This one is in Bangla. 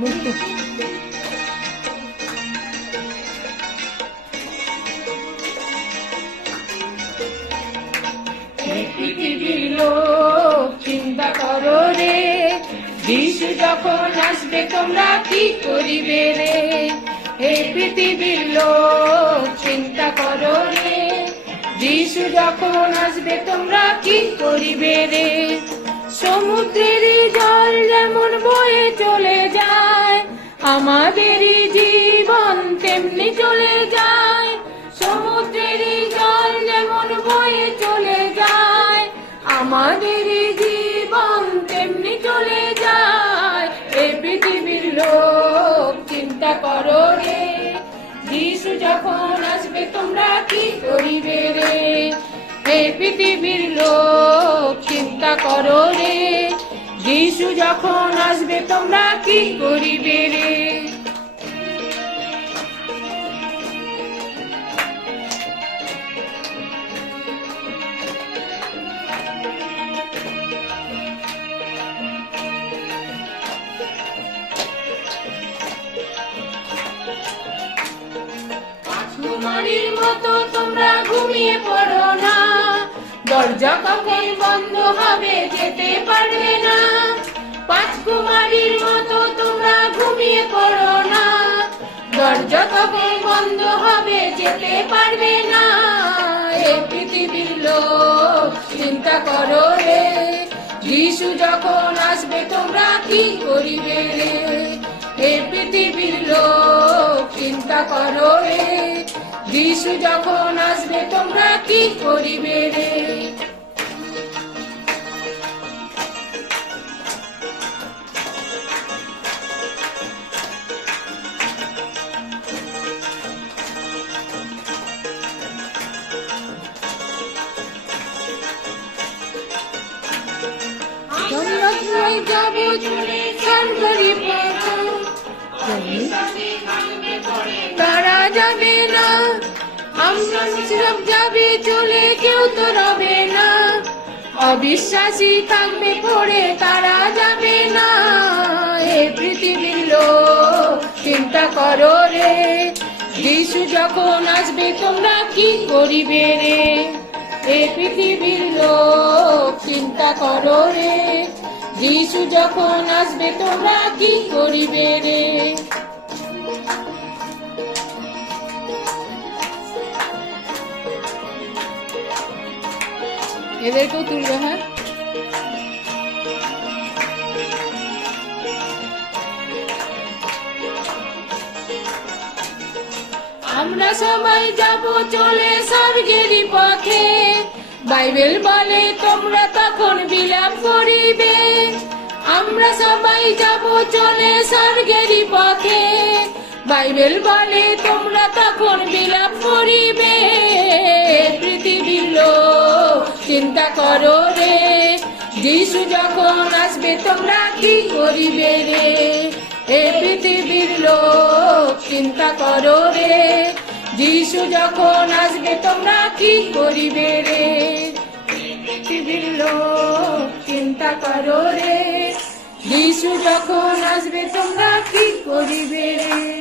মুক্তি পৃথিবীর লোক চিন্তা করো রে, যিশু যখন আসবে তোমরা কি করিবে রে। হে পৃথিবীর লোক চিন্তা করো রে, যিশু যখন আসবে তোমরা কি করিবে রে। সমুদ্রের জল যেমন বয়ে চলে যায়, আমাদেরই জীবন তেমনি চলে যায়। সমুদ্রের জল যেমন বয়ে চলে যায়, আমাদেরই জীবন তেমনি চলে যায়। এই পৃথিবীর লোক চিন্তা করো রে, যিশু যখন আসবে তোমরা কি করিবে রে। এই পৃথিবীর লোক চিন্তা করো রে, যিশু যখন আসবে তোমরা কি করিবে রে। কুমারীর মতো তোমরা ঘুমিয়ে পড়ো না, দরজা কখন বন্ধ হবে যেতে পারবে না। কুমারীর মতো তোমরা ঘুমিয়ে পড়ো না, দরজা কখন বন্ধ হবে যেতে পারবে না। এ পৃথিবীর লোক চিন্তা করো রে, যিশু যখন আসবে তোমরা কি করিবে রে। এ পৃথিবীর লোক চিন্তা করো রে, যিশু যখন আসবে তোমরা কি করিবে রে। যাবো চলে সরকারি তারা যাবে না, আমরা সব যাবে চলে কেউ তো রবে না। অবিশ্বাসী থাকবে পড়ে তারা যাবে না। এ পৃথিবীর লোক চিন্তা করো রে, যিশু যখন আসবে তোমরা কি করিবে রে। এ পৃথিবীর লোক চিন্তা করো রে, যিশু যখন আসবে তোমরা কি করিবে রে। এদেরকেও তুলবে। হ্যাঁ, আমরা সবাই যাব চলে স্বর্গেরই পথে, বাইবেল বলে তোমরা তখন বিলাপ করিবে। আমরা সবাই যাব চলে স্বর্গেরই পথে, বাইবেল বলে তোমরা তখন বিলাপ করিবে। পৃথিবীর লোক চিন্তা করো রে, যিশু যখন আসবে তোমরা কি করিবে রে। এ পৃথিবীর লোক চিন্তা করো রে, যিশু যখন আসবে তোমরা কি করিবে রে। পৃথিবীর লোক চিন্তা করো রে, যিশু যখন আসবে তোমরা কি করিবে রে।